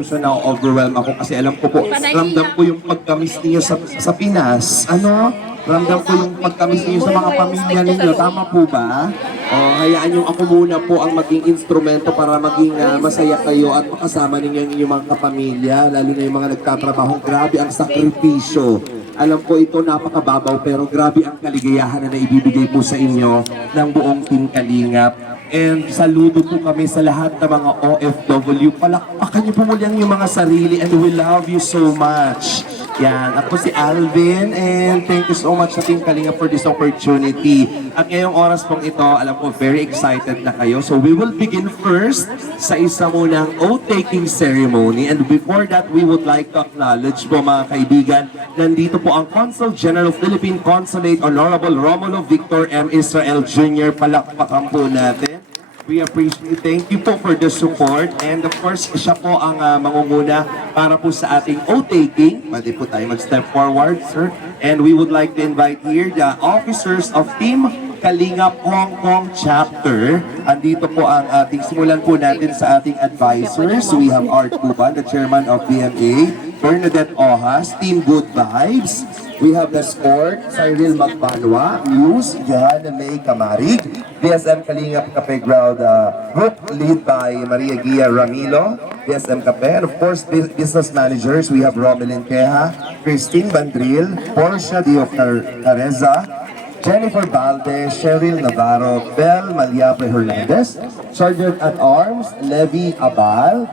puso na overwhelm ako kasi alam ko po, ramdam ko yung pagkamis niyo sa Pinas. Ano? Ramdam ko yung pagkamis niyo sa mga pamilya ninyo. Tama po ba? O, hayaan yung ako muna po ang maging instrumento para maging masaya kayo at makasama ninyo ang inyong mga kapamilya, lalo na yung mga nagtatrabaho. Grabe ang sakripisyo. Alam ko ito napakababaw pero grabe ang kaligayahan na naibibigay po sa inyo ng buong Team Kalingap. And saludo po kami sa lahat ng mga OFW. Palakpakan niyo po muli ang yung mga sarili and we love you so much. Yan, ako si Alvin and thank you so much sa Team Kalingap for this opportunity. At ngayong oras pong ito, alam ko very excited na kayo. So we will begin first sa isa munang oath-taking ceremony. And before that, we would like to acknowledge po mga kaibigan, nandito po ang Consul General of Philippine Consulate Honorable Romulo Victor M. Israel Jr. Palakpakan po natin. We appreciate, thank you po for the support. And of course, siya po ang mangunguna para po sa ating oath-taking. Pwede po tayo mag-step forward, sir. And we would like to invite here the officers of Team Kalingap Hong Kong Chapter. Andito po ang ating, simulan po natin sa ating advisors. We have Art Cuban, the chairman of BMA. Bernadette Ohas, Team Good Vibes. We have the Sport, Cyril Magbanwa, Muse, Johanna May Camarig, BSM Kalingap Cafe Ground Group, lead by Maria Gia Ramilo, BSM Cafe, and of course, business managers, we have Romelyn Queja, Christine Bandril, Portia Dio Careza, Jennifer Valdez, Cheryl Navarro, Bel Maliape Hernandez, Sergeant at Arms, Levi Abal,